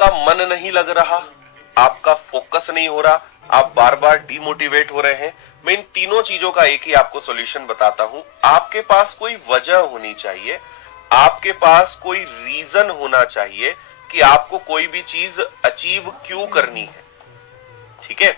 का मन नहीं लग रहा, आपका फोकस नहीं हो रहा, आप बार बार डीमोटिवेट हो रहे हैं, मैं इन तीनों चीजों का एक ही आपको सॉल्यूशन बताता हूं। आपके पास कोई वजह होनी चाहिए, आपके पास कोई रीजन होना चाहिए कि आपको कोई भी चीज अचीव क्यों करनी है। ठीक है,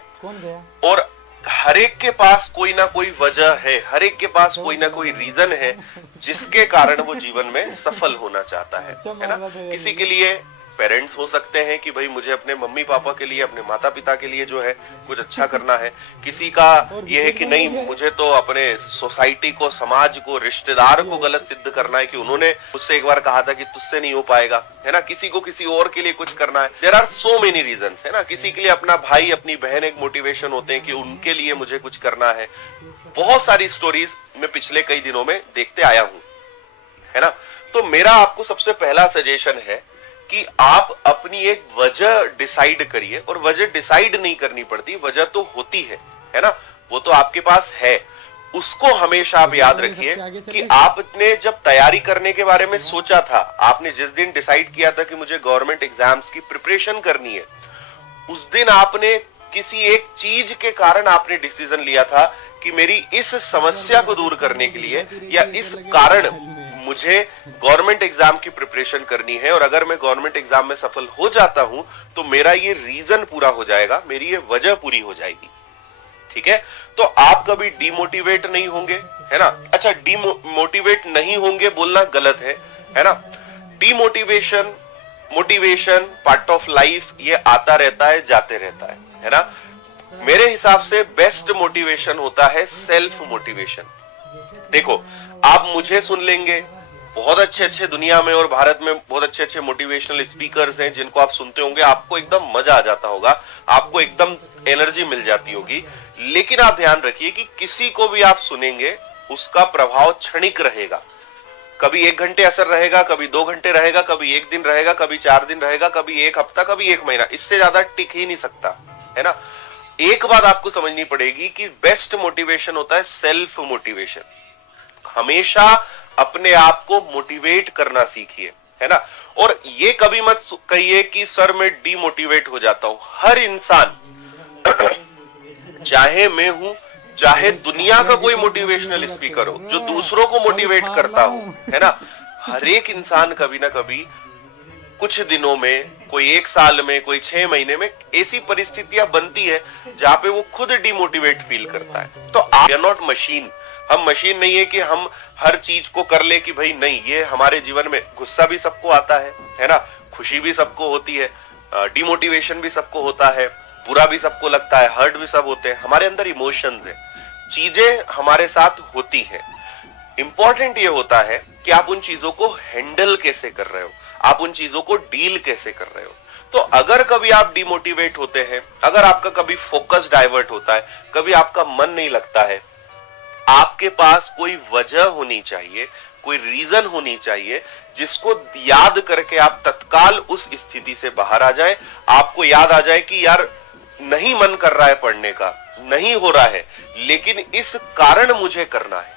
और हर एक के पास कोई ना कोई वजह है, हर एक के पास कोई ना कोई रीजन है जिसके कारण वो जीवन में सफल होना चाहता है ना। किसी के लिए पेरेंट्स हो सकते हैं कि भाई मुझे अपने मम्मी पापा के लिए, अपने माता पिता के लिए जो है कुछ अच्छा करना है। किसी का यह है कि नहीं, मुझे तो अपने सोसाइटी को, समाज को, रिश्तेदार को गलत सिद्ध करना है कि उन्होंने मुझसे एक बार कहा था कि तुझसे नहीं हो पाएगा, है ना। किसी को किसी और के लिए कुछ करना है। There are so many reasons, है ना। किसी के लिए अपना भाई, अपनी बहन एक मोटिवेशन होते हैं कि उनके लिए मुझे कुछ करना है। बहुत सारी स्टोरीज मैं पिछले कई दिनों में देखते आया हूं, है ना। तो मेरा आपको सबसे पहला सजेशन है कि आप अपनी एक वजह डिसाइड करिए। और वजह डिसाइड नहीं करनी पड़ती, वजह तो होती है ना, वो तो आपके पास है। उसको हमेशा आप याद रखिए कि आपने जब तैयारी करने के बारे में सोचा था, आपने जिस दिन डिसाइड किया था कि मुझे गवर्नमेंट एग्जाम्स की प्रिपरेशन करनी है, उस दिन आपने किसी एक चीज के कारण आपने डिसीजन लिया था कि मेरी इस समस्या को दूर करने के लिए या इस कारण मुझे गवर्नमेंट एग्जाम की प्रिपरेशन करनी है, और अगर मैं गवर्नमेंट एग्जाम में सफल हो जाता हूं तो मेरा ये रीजन पूरा हो जाएगा, मेरी ये वजह पूरी हो जाएगी। ठीक है, तो आप कभी डीमोटिवेट नहीं होंगे, है ना। अच्छा, डीमोटिवेट नहीं होंगे बोलना गलत है ना। Demotivation, motivation part of life, ये आता रहता है, जाते रहता है ना। मेरे हिसाब से बेस्ट मोटिवेशन होता है सेल्फ मोटिवेशन। देखो, आप मुझे सुन लेंगे, बहुत अच्छे अच्छे दुनिया में और भारत में बहुत अच्छे अच्छे मोटिवेशनल स्पीकर्स हैं जिनको आप सुनते होंगे, आपको एकदम मजा आ जाता होगा, आपको एकदम एनर्जी मिल जाती होगी। लेकिन आप ध्यान रखिए कि किसी को भी आप सुनेंगे उसका प्रभाव क्षणिक रहेगा। कभी 1 घंटे असर रहेगा, कभी 2 घंटे रहेगा, कभी 1 दिन रहेगा, कभी 4 दिन रहेगा, कभी 1 हफ्ता, कभी 1 महीना, इससे ज्यादा टिक ही नहीं सकता, है ना। एक बात आपको समझनी पड़ेगी कि बेस्ट मोटिवेशन होता है सेल्फ मोटिवेशन। हमेशा अपने आप को मोटिवेट करना सीखिए, है ना। और ये कभी मत कहिए कि सर मैं डीमोटिवेट हो जाता हूं। हर इंसान चाहे मैं हूं, चाहे दुनिया का कोई मोटिवेशनल स्पीकर हो जो दूसरों को मोटिवेट करता हो, है ना, हर एक इंसान कभी ना कभी कुछ दिनों में, कोई 1 साल में, कोई 6 महीने में ऐसी परिस्थितियां बनती है जहां पे वो खुद डिमोटिवेट फील करता है। तो आप आर नॉट मशीन, हम मशीन नहीं है कि हम हर चीज को कर ले कि भाई नहीं, ये हमारे जीवन में गुस्सा भी सबको आता है ना, खुशी भी सबको होती है, डिमोटिवेशन भी सबको होता है, बुरा भी सबको लगता है, हर्ट भी सब होते हैं। हमारे अंदर इमोशंस है, चीजें हमारे साथ होती हैं। इंपॉर्टेंट ये होता है कि आप उन चीजों को हैंडल कैसे कर रहे हो, आप उन चीजों को डील कैसे कर रहे हो। तो अगर कभी आप डिमोटिवेट होते हैं, अगर आपका कभी फोकस डाइवर्ट होता है, कभी आपका मन नहीं लगता है, आपके पास कोई वजह होनी चाहिए, कोई रीजन होनी चाहिए जिसको याद करके आप तत्काल उस स्थिति से बाहर आ जाए। आपको याद आ जाए कि यार नहीं मन कर रहा है पढ़ने का, नहीं हो रहा है, लेकिन इस कारण मुझे करना है।